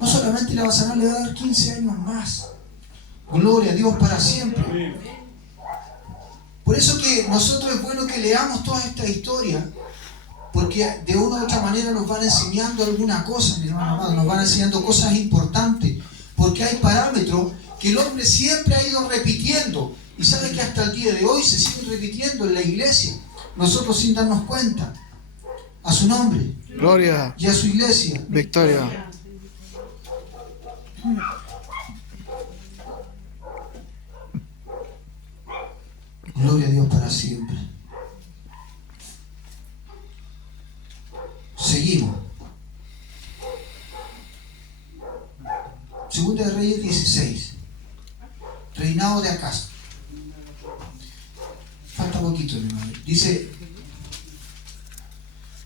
No solamente le va a sanar, le va a dar 15 años más. Gloria a Dios para siempre. Por eso que nosotros es bueno que leamos toda esta historia, porque de una u otra manera nos van enseñando alguna cosa, mi hermano amado, nos van enseñando cosas importantes, porque hay parámetros que el hombre siempre ha ido repitiendo, y sabe que hasta el día de hoy se siguen repitiendo en la iglesia, nosotros sin darnos cuenta. A su nombre. Gloria. Y a su iglesia. Victoria. Gloria a Dios para siempre. Seguimos. Segunda de Reyes 16. Reinado de Acaz. Falta poquito, mi madre. Dice,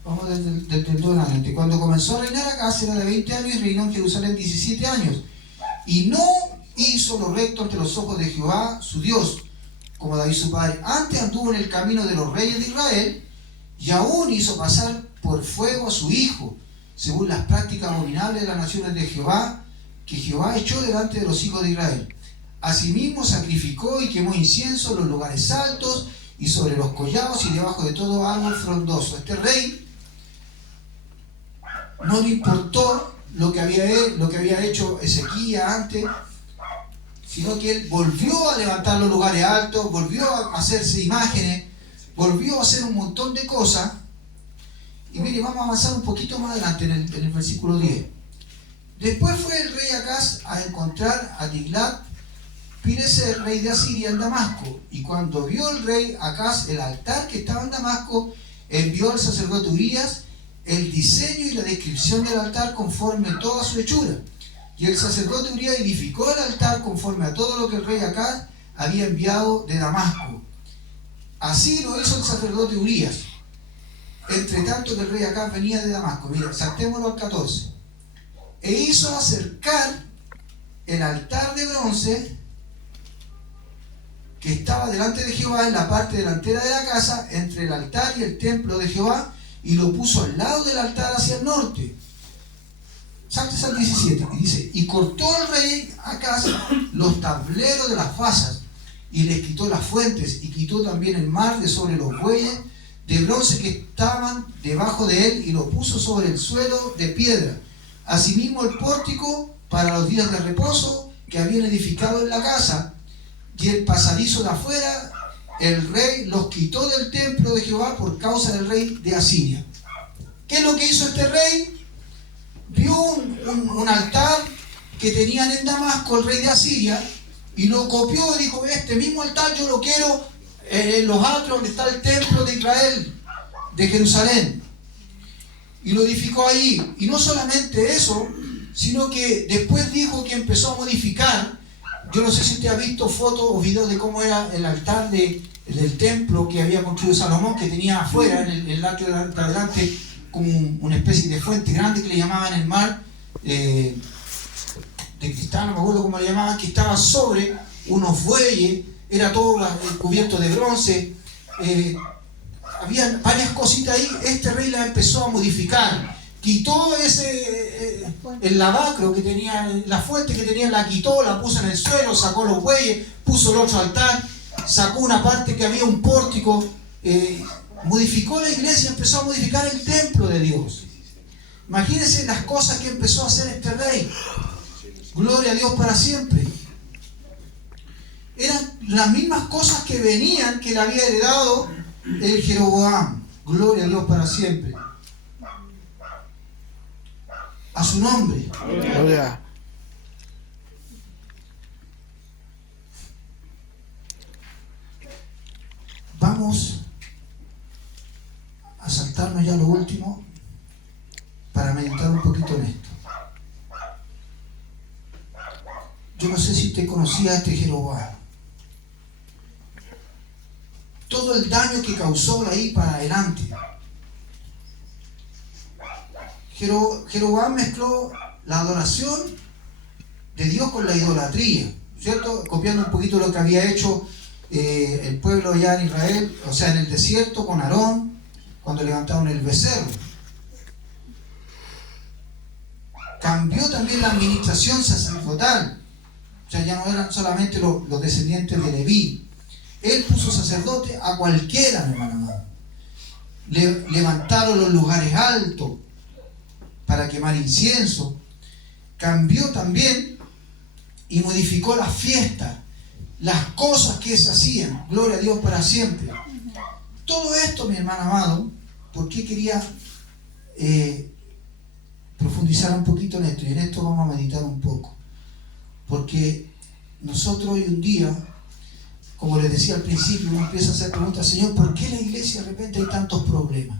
vamos desde el 2 adelante. Cuando comenzó a reinar Acaz era de 20 años y reinó en Jerusalén 17 años. Y no hizo lo recto ante los ojos de Jehová, su Dios, como David su padre. Antes anduvo en el camino de los reyes de Israel y aún hizo pasar por fuego a su hijo, según las prácticas abominables de las naciones de Jehová, que Jehová echó delante de los hijos de Israel. Asimismo sacrificó y quemó incienso en los lugares altos y sobre los collados y debajo de todo árbol frondoso. Este rey no le importó lo que había hecho Ezequías antes, sino que él volvió a levantar los lugares altos, volvió a hacerse imágenes, volvió a hacer un montón de cosas. Y mire, vamos a avanzar un poquito más adelante en el versículo 10. Después fue el rey Acaz a encontrar a Tiglat-Pileser, rey de Asiria, en Damasco. Y cuando vio el rey Acaz el altar que estaba en Damasco, envió al sacerdote Urías el diseño y la descripción del altar conforme toda su hechura. Y el sacerdote Urías edificó el altar conforme a todo lo que el rey Acaz había enviado de Damasco. Así lo hizo el sacerdote Urías, entre tanto que el rey Acaz venía de Damasco. Mira, saltémoslo al 14. E hizo acercar el altar de bronce que estaba delante de Jehová en la parte delantera de la casa, entre el altar y el templo de Jehová, y lo puso al lado del altar hacia el norte. Saltes al 17 y dice: y cortó el rey Acaz los tableros de las basas y les quitó las fuentes y quitó también el mar de sobre los bueyes de bronce que estaban debajo de él y lo puso sobre el suelo de piedra. Asimismo el pórtico para los días de reposo que habían edificado en la casa y el pasadizo de afuera, el rey los quitó del templo de Jehová por causa del rey de Asiria. ¿Qué es lo que hizo este rey? Vio un altar que tenían en Damasco el rey de Asiria y lo copió y dijo: este mismo altar yo lo quiero en los atrios donde está el templo de Israel, de Jerusalén. Y lo edificó ahí. Y no solamente eso, sino que después dijo que empezó a modificar. Yo no sé si usted ha visto fotos o videos de cómo era el altar del templo que había construido Salomón, que tenía afuera, en el atrio de adelante, como una especie de fuente grande que le llamaban el mar de cristal, no me acuerdo cómo le llamaban, que estaba sobre unos bueyes, era todo cubierto de bronce. Había varias cositas ahí. Este rey la empezó a modificar, quitó el lavacro que tenía, la fuente que tenía, la quitó, la puso en el suelo, sacó los bueyes, puso el otro altar, sacó una parte que había un pórtico, modificó la iglesia, empezó a modificar el templo de Dios. Imagínense las cosas que empezó a hacer este rey. Gloria a Dios para siempre. Eran las mismas cosas que venían, que le había heredado el Jeroboam. Gloria a Dios para siempre. A su nombre. Gloria. Vamos a saltarnos ya lo último para meditar un poquito en esto. Yo no sé si usted conocía a este Jeroboam. Todo el daño que causó de ahí para adelante. Jeroboam mezcló la adoración de Dios con la idolatría, ¿cierto? Copiando un poquito lo que había hecho el pueblo allá en Israel, o sea, en el desierto con Aarón, cuando levantaron el becerro. cambió también la administración sacerdotal. O sea, ya no eran solamente los descendientes de Leví. Él puso sacerdote a cualquiera, mi hermano amado. Levantaron los lugares altos para quemar incienso. Cambió también y modificó las fiestas, las cosas que se hacían. Gloria a Dios para siempre. Todo esto, mi hermano amado, ¿por qué quería profundizar un poquito en esto? Y en esto vamos a meditar un poco. Porque nosotros hoy en día, como les decía al principio, uno empieza a hacer preguntas: Señor, ¿por qué en la iglesia de repente hay tantos problemas?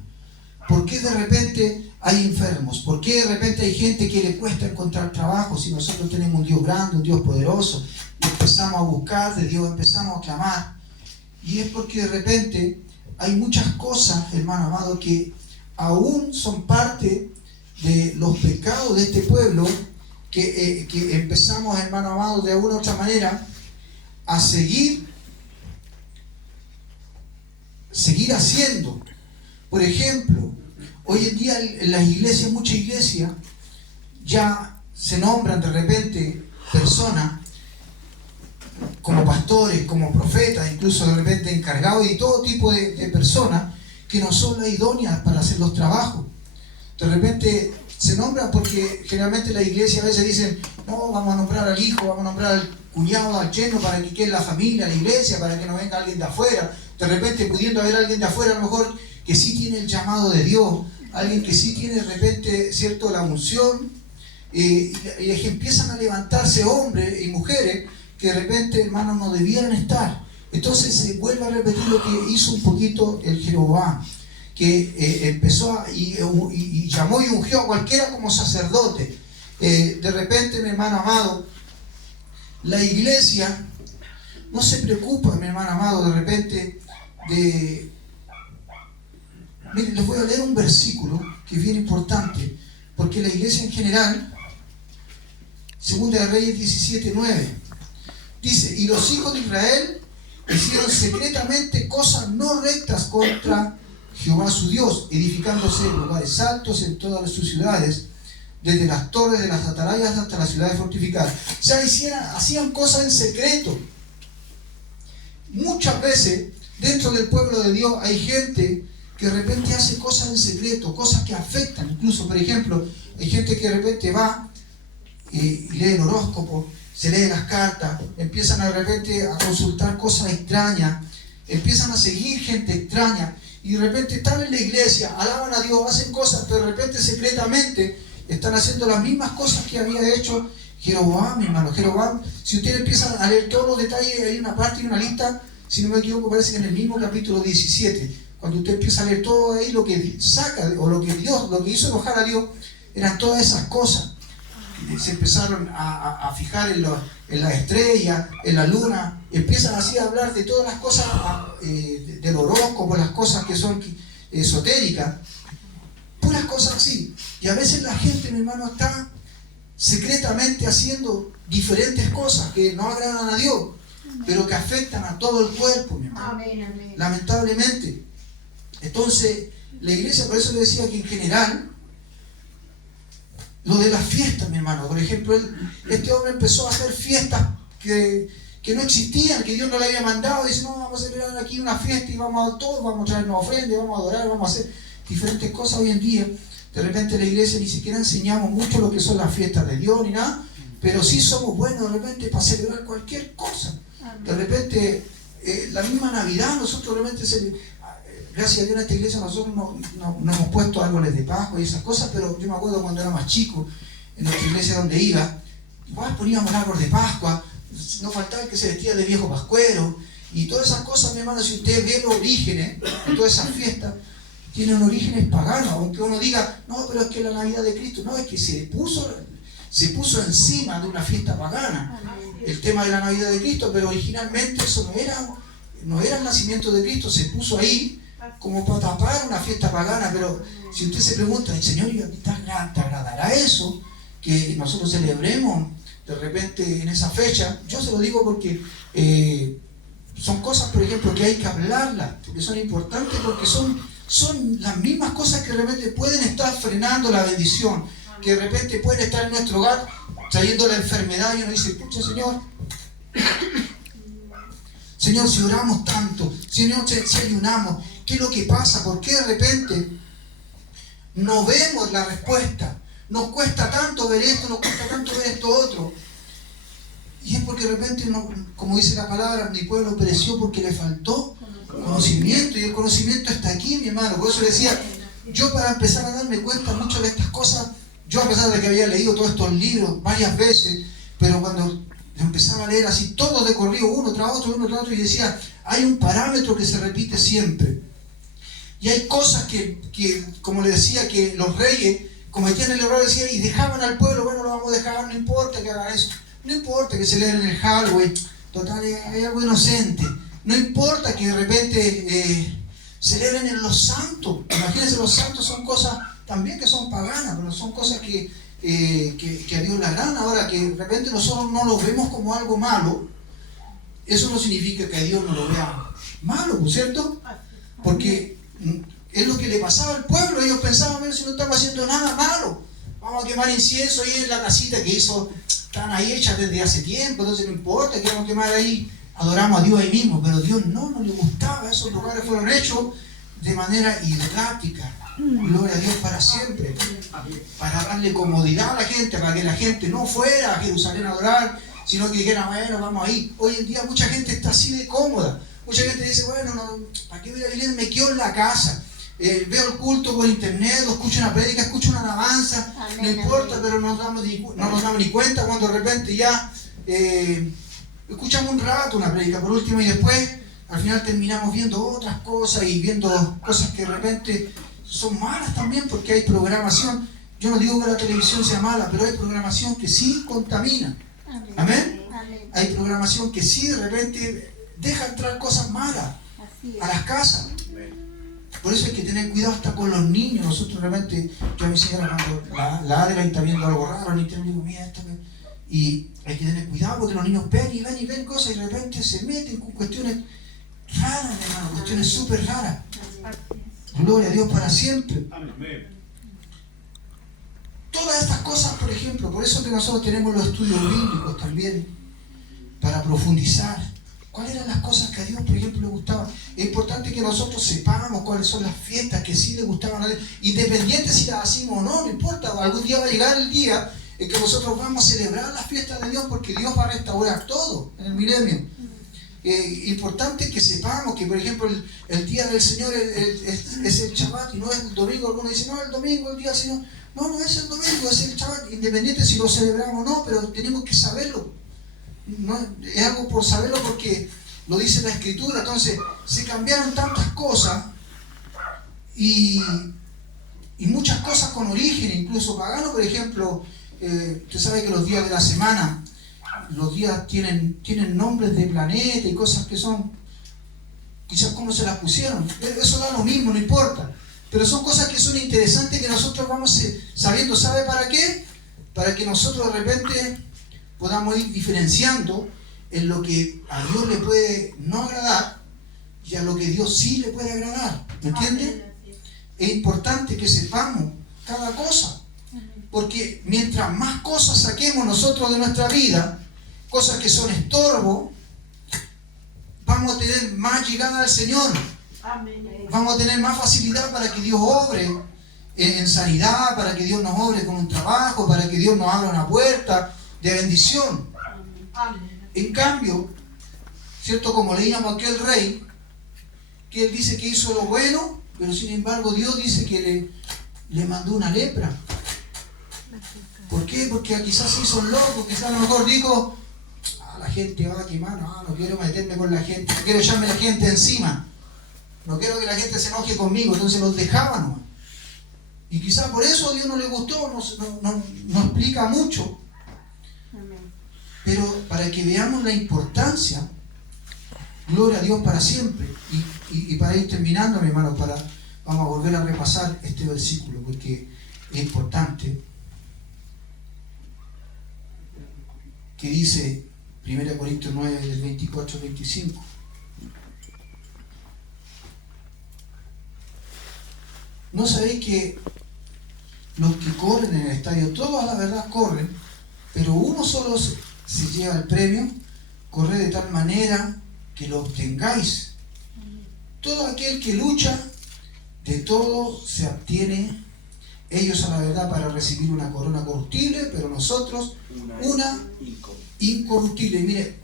¿Por qué de repente hay enfermos? ¿Por qué de repente hay gente que le cuesta encontrar trabajo si nosotros tenemos un Dios grande, un Dios poderoso? Y empezamos a buscar de Dios, empezamos a clamar. Y es porque de repente hay muchas cosas, hermano amado, que aún son parte de los pecados de este pueblo, que empezamos, hermano amado, de alguna u otra manera a seguir haciendo. Por ejemplo, hoy en día en las iglesias, muchas iglesias, ya se nombran de repente personas como pastores, como profetas, incluso de repente encargados y todo tipo de personas que no son las idóneas para hacer los trabajos. De repente se nombran porque generalmente las iglesias a veces dicen: no, vamos a nombrar al hijo, vamos a nombrar al cuñado, al yerno, para que quede la familia, la iglesia, para que no venga alguien de afuera. De repente, pudiendo haber alguien de afuera, a lo mejor que sí tiene el llamado de Dios, alguien que sí tiene de repente, cierto, la unción, y que empiezan a levantarse hombres y mujeres que de repente, hermanos, no debieran estar. Entonces se vuelve a repetir lo que hizo un poquito el Jeroboam, que empezó y llamó y ungió a cualquiera como sacerdote. De repente, mi hermano amado, la iglesia no se preocupa, mi hermano amado, de repente de... Miren, les voy a leer un versículo que es bien importante, porque la iglesia en general, 2 de Reyes 17:9, dice: y los hijos de Israel hicieron secretamente cosas no rectas contra Jehová su Dios, edificándose lugares altos en todas sus ciudades, desde las torres de las atalayas hasta las ciudades fortificadas. O sea, hacían cosas en secreto. Muchas veces dentro del pueblo de Dios hay gente que de repente hace cosas en secreto, cosas que afectan. Incluso, por ejemplo, hay gente que de repente va y lee el horóscopo, se lee las cartas, empiezan de repente a consultar cosas extrañas, empiezan a seguir gente extraña, y de repente están en la iglesia, alaban a Dios, hacen cosas, pero de repente secretamente están haciendo las mismas cosas que había hecho Jeroboam, mi hermano. Jeroboam, si ustedes empiezan a leer todos los detalles, hay una parte y una lista, si no me equivoco, parece que en el mismo capítulo 17, cuando usted empieza a leer todo ahí, lo que saca, o lo que hizo enojar a Dios, eran todas esas cosas. Se empezaron a fijar en la estrella, en la luna, empiezan así a hablar de todas las cosas del horóscopo, las cosas que son esotéricas, puras cosas así. Y a veces la gente, mi hermano, está secretamente haciendo diferentes cosas que no agradan a Dios, pero que afectan a todo el cuerpo, mi hermano. Amén, amén. Lamentablemente. Entonces, la iglesia, por eso le decía que en general, lo de las fiestas, mi hermano, por ejemplo, este hombre empezó a hacer fiestas que no existían, que Dios no le había mandado. Dice: no, vamos a celebrar aquí una fiesta y vamos a traernos ofrendas, vamos a adorar, vamos a hacer diferentes cosas. Hoy en día, de repente la iglesia ni siquiera enseñamos mucho lo que son las fiestas de Dios ni nada, pero sí somos buenos de repente para celebrar cualquier cosa. De repente, la misma Navidad, nosotros realmente gracias a Dios en esta iglesia nosotros no hemos puesto árboles de Pascua y esas cosas, pero yo me acuerdo cuando era más chico, en nuestra iglesia donde iba, igual poníamos el árbol de Pascua, no faltaba el que se vestía de viejo pascuero, y todas esas cosas, mi hermano, si usted ve los orígenes de todas esas fiestas, tienen orígenes paganos, aunque uno diga: no, pero es que la Navidad de Cristo, no, es que se puso encima de una fiesta pagana el tema de la Navidad de Cristo, pero originalmente eso no era el nacimiento de Cristo, se puso ahí como para tapar una fiesta pagana. Pero si usted se pregunta: Señor, ¿te agradará eso que nosotros celebremos de repente en esa fecha? Yo se lo digo porque son cosas, por ejemplo, que hay que hablarlas, porque son importantes, porque son las mismas cosas que realmente pueden estar frenando la bendición. que de repente pueden estar en nuestro hogar trayendo la enfermedad y uno dice, pucha Señor, Señor, si oramos tanto, Señor, si ayunamos, ¿qué es lo que pasa? ¿Por qué de repente no vemos la respuesta? Nos cuesta tanto ver esto, nos cuesta tanto ver esto otro. Y es porque de repente, como dice la palabra, mi pueblo pereció porque le faltó conocimiento. Y el conocimiento está aquí, mi hermano. Por eso decía, yo para empezar a darme cuenta mucho de estas cosas, yo a pesar de que había leído todos estos libros varias veces, pero cuando empezaba a leer así todos de corrido, uno tras otro, y decía, hay un parámetro que se repite siempre. Y hay cosas que como le decía, que los reyes cometían el error, decían, y dejaban al pueblo, bueno, lo vamos a dejar, no importa que hagan eso, no importa que celebren el Halloween, total, hay algo inocente, no importa que de repente celebren en los santos. Imagínense, los santos son cosas también que son paganas, pero son cosas que a Dios le agradan. Ahora, que de repente nosotros no lo vemos como algo malo, eso no significa que a Dios no lo vea malo, ¿no es cierto? Porque es lo que le pasaba al pueblo. Ellos pensaban, si no estamos haciendo nada malo, vamos a quemar incienso ahí en la casita que están ahí hechas desde hace tiempo, entonces no importa que vamos a quemar ahí, adoramos a Dios ahí mismo. Pero a Dios no le gustaba. Esos lugares fueron hechos de manera idlática. Gloria a Dios para siempre, para darle comodidad a la gente, para que la gente no fuera a Jerusalén a adorar, sino que dijera, bueno, vamos ahí. Hoy en día mucha gente está así de cómoda. Mucha gente dice, bueno, no, ¿para qué voy a ir a la iglesia? Me quedo en la casa. Veo el culto por internet, o escucho una prédica, escucho una alabanza, no importa, pero no nos damos ni cuenta cuando de repente ya escuchamos un rato una prédica por último, y después al final terminamos viendo otras cosas y viendo cosas que de repente son malas también, porque hay programación. Yo no digo que la televisión sea mala, pero hay programación que sí contamina. Amén. Hay programación que sí de repente deja entrar cosas malas a las casas. Por eso hay que tener cuidado hasta con los niños. Nosotros realmente, yo a mi señora cuando la Adela está viendo algo raro, ni te digo, mira esto, y hay que tener cuidado porque los niños ven y ven cosas y de repente se meten con cuestiones raras, hermano, cuestiones súper raras. Gloria a Dios para siempre. Todas estas cosas, por ejemplo, por eso que nosotros tenemos los estudios bíblicos también, para profundizar. ¿Cuáles eran las cosas que a Dios, por ejemplo, le gustaban? Es importante que nosotros sepamos cuáles son las fiestas que sí le gustaban a Dios, independiente si las hacemos o no, no importa. Algún día va a llegar el día en que nosotros vamos a celebrar las fiestas de Dios, porque Dios va a restaurar todo en el milenio. Importante que sepamos que, por ejemplo, el día del Señor es el Shabbat y no es el domingo. Algunos dicen, no, el domingo, el día del Señor. No es el domingo, es el Shabbat, independiente si lo celebramos o no, pero tenemos que saberlo. No, es algo por saberlo porque lo dice la Escritura. Entonces se cambiaron tantas cosas y muchas cosas con origen, incluso pagano. Por ejemplo, usted sabe que los días de la semana, los días tienen nombres de planeta y cosas que son, quizás cómo se las pusieron, eso da lo mismo, no importa, pero son cosas que son interesantes, que nosotros vamos sabiendo. ¿Sabe para qué? Para que nosotros de repente podamos ir diferenciando en lo que a Dios le puede no agradar y a lo que Dios sí le puede agradar. ¿Me entiende? Es importante que sepamos cada cosa, porque mientras más cosas saquemos nosotros de nuestra vida, cosas que son estorbo, vamos a tener más llegada al Señor. Vamos a tener más facilidad para que Dios obre en sanidad, para que Dios nos obre con un trabajo, para que Dios nos abra una puerta de bendición. En cambio, ¿cierto? Como leíamos aquel rey, que él dice que hizo lo bueno, pero sin embargo Dios dice que le mandó una lepra. ¿Por qué? Porque quizás se hizo loco, quizás a lo mejor dijo, la gente va a quemar, no quiero meterme con la gente, no quiero echarme a la gente encima, no quiero que la gente se enoje conmigo, entonces los dejaba nomás. Y quizás por eso a Dios no le gustó, no explica mucho. Pero para que veamos la importancia, gloria a Dios para siempre. Y para ir terminando, mi hermano, vamos a volver a repasar este versículo, porque es importante, que dice 1 Corintios 9, del 24 al 25. ¿No sabéis que los que corren en el estadio, todos a la verdad corren, pero uno solo se lleva el premio, corred de tal manera que lo obtengáis. Todo aquel que lucha, de todo se abstiene. Ellos a la verdad para recibir una corona corruptible, pero nosotros una incorruptible. Y mire,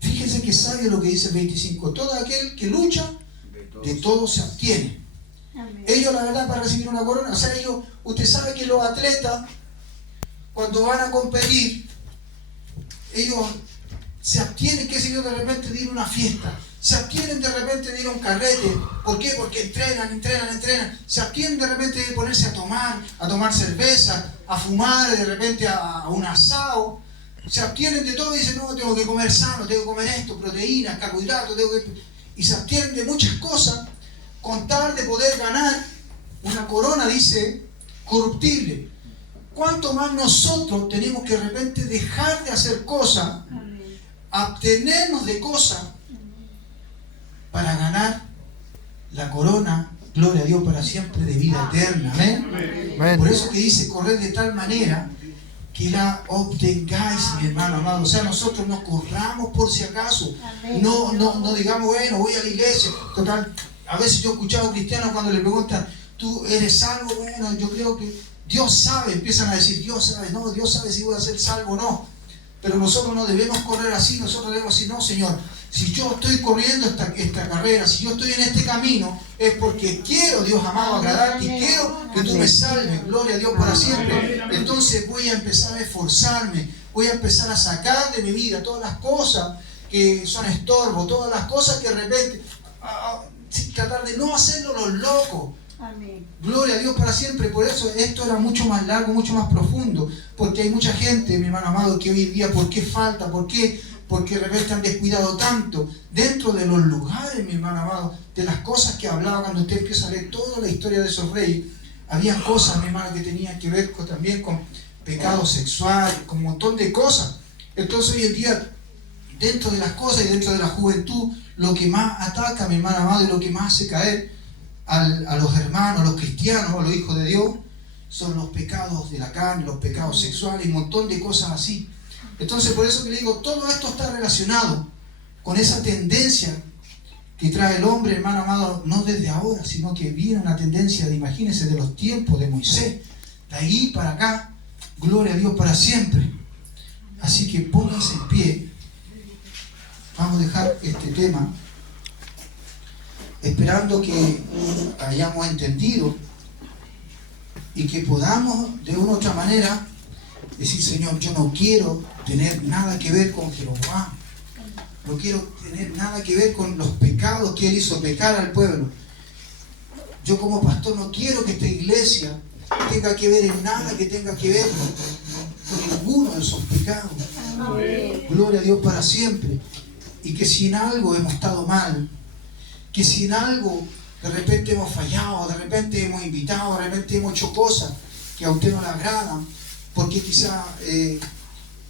fíjense que sabio lo que dice el 25. Todo aquel que lucha, de todo se abstiene. Ellos la verdad para recibir una corona, o sea, usted sabe que los atletas cuando van a competir, ellos se abstienen, qué sé yo, de repente de ir a una fiesta, se abstienen de repente de ir a un carrete. ¿Por qué? Porque entrenan, se abstienen de repente de ponerse a tomar cerveza, a fumar, de repente a un asado, se abstienen de todo y dicen, no, tengo que comer sano, tengo que comer esto, proteínas, carbohidratos, y se abstienen de muchas cosas con tal de poder ganar una corona, dice, corruptible. ¿Cuánto más nosotros tenemos que de repente dejar de hacer cosas, abstenernos de cosas para ganar la corona, gloria a Dios, para siempre, de vida eterna? ¿Amén? Por eso que dice, corred de tal manera que la obtengáis, mi hermano amado. O sea, nosotros no corramos por si acaso, no digamos, bueno, voy a la iglesia, total. A veces yo he escuchado cristianos cuando le preguntan, ¿tú eres salvo? Bueno, yo creo que Dios sabe, empiezan a decir, Dios sabe, no, Dios sabe si voy a ser salvo o no. Pero nosotros no debemos correr así, nosotros debemos decir, no, Señor, si yo estoy corriendo esta carrera, si yo estoy en este camino, es porque quiero, Dios amado, agradarte y quiero que tú me salves, gloria a Dios para siempre. Entonces voy a empezar a esforzarme, voy a empezar a sacar de mi vida todas las cosas que son estorbo, todas las cosas que de repente, tratar de no hacerlo los locos. Amén. Gloria a Dios para siempre. Por eso esto era mucho más largo, mucho más profundo, porque hay mucha gente, mi hermano amado, que hoy en día, ¿por qué falta? ¿Por qué? Porque de repente han descuidado tanto dentro de los lugares, mi hermano amado, de las cosas que hablaba. Cuando usted empieza a leer toda la historia de esos reyes, había cosas, mi hermano, que tenían que ver también con pecado sexual, con un montón de cosas. Entonces hoy en día, dentro de las cosas y dentro de la juventud, lo que más ataca, mi hermano amado, y lo que más hace caer a los hermanos, a los cristianos, a los hijos de Dios, son los pecados de la carne, los pecados sexuales y un montón de cosas así. Entonces, por eso que le digo, todo esto está relacionado con esa tendencia que trae el hombre, hermano amado, no desde ahora, sino que viene una tendencia, imagínense, de los tiempos de Moisés, de ahí para acá, gloria a Dios para siempre. Así que pónganse en pie. Vamos a dejar este tema, esperando que hayamos entendido y que podamos de una u otra manera decir, Señor, yo no quiero tener nada que ver con Jeroboam, no quiero tener nada que ver con los pecados que él hizo pecar al pueblo. Yo como pastor no quiero que esta iglesia tenga que ver en nada que tenga que ver con ninguno de esos pecados. Gloria a Dios para siempre. Y que si en algo hemos estado mal, que si en algo de repente hemos fallado, de repente hemos invitado, de repente hemos hecho cosas que a usted no le agradan, porque quizá,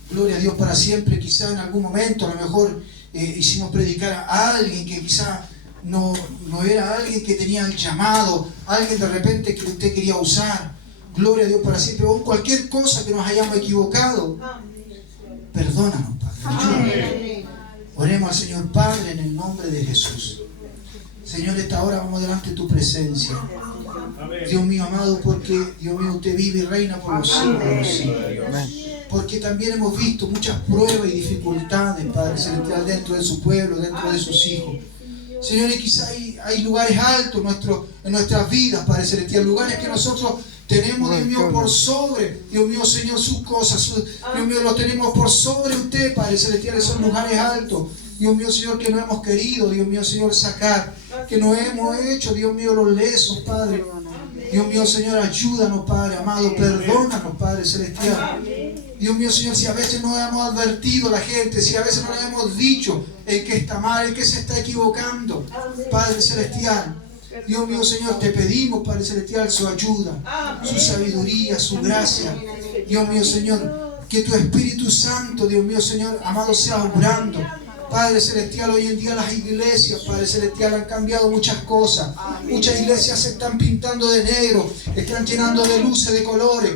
gloria a Dios para siempre, quizá en algún momento a lo mejor hicimos predicar a alguien que quizá no era alguien que tenía el llamado, alguien de repente que usted quería usar, gloria a Dios para siempre, o cualquier cosa que nos hayamos equivocado, perdónanos, Padre. Oremos al Señor. Padre, en el nombre de Jesús. Señor, esta hora vamos delante de tu presencia. Dios mío amado, porque Dios mío, usted vive y reina por los siglos de los siglos. Porque también hemos visto muchas pruebas y dificultades, Padre Celestial, dentro de su pueblo, dentro de sus hijos. Señor, y quizá hay lugares altos en nuestras vidas, Padre Celestial, lugares que nosotros tenemos, Dios mío, por sobre, Dios mío, Señor, sus cosas, Dios mío, lo tenemos por sobre usted, Padre Celestial, esos lugares altos, Dios mío, Señor, que no hemos querido, Dios mío, Señor, sacar, que no hemos hecho, Dios mío, los lesos, Padre. Dios mío, Señor, ayúdanos, Padre amado, perdónanos, Padre Celestial. Dios mío, Señor, si a veces no hemos advertido a la gente, si a veces no le hemos dicho el que está mal, el que se está equivocando, Padre Celestial. Dios mío, Señor, te pedimos, Padre Celestial, su ayuda, su sabiduría, su gracia. Dios mío, Señor, que tu Espíritu Santo, Dios mío, Señor, amado, sea obrando Padre Celestial, hoy en día las iglesias, Padre Celestial, han cambiado muchas cosas. Muchas iglesias se están pintando de negro, están llenando de luces, de colores,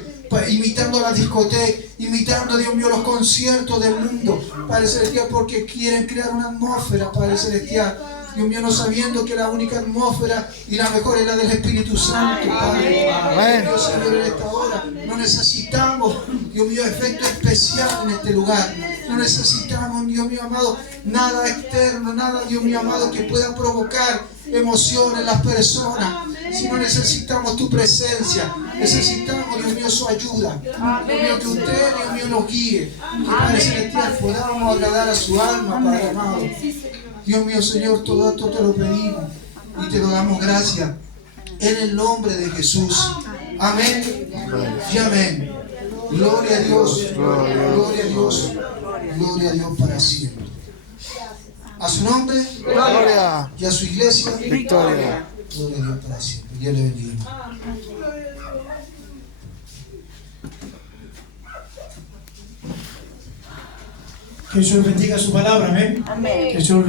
imitando la discoteca, imitando, Dios mío, los conciertos del mundo, Padre Celestial, porque quieren crear una atmósfera, Padre Celestial. Dios mío, no sabiendo que la única atmósfera y la mejor es la del Espíritu Santo, Padre. Dios, Señor, en esta hora no necesitamos, Dios mío, efecto especial en este lugar. No necesitamos, Dios mío amado, nada externo, nada, Dios mío amado, que pueda provocar emociones en las personas. Si no necesitamos tu presencia, necesitamos, Dios mío, su ayuda. Dios mío, que usted, Dios mío, nos guíe. Que Padre Celestial podamos agradar a su alma, Padre amado. Dios mío, Señor, todo esto te lo pedimos y te lo damos gracias en el nombre de Jesús. Amén y amén. Gloria a Dios, gloria a Dios, gloria a Dios para siempre. A su nombre, Gloria. y a su iglesia, Victoria. gloria a Dios para siempre. Dios le bendiga. Que el Señor bendiga su palabra, amén. Que el Señor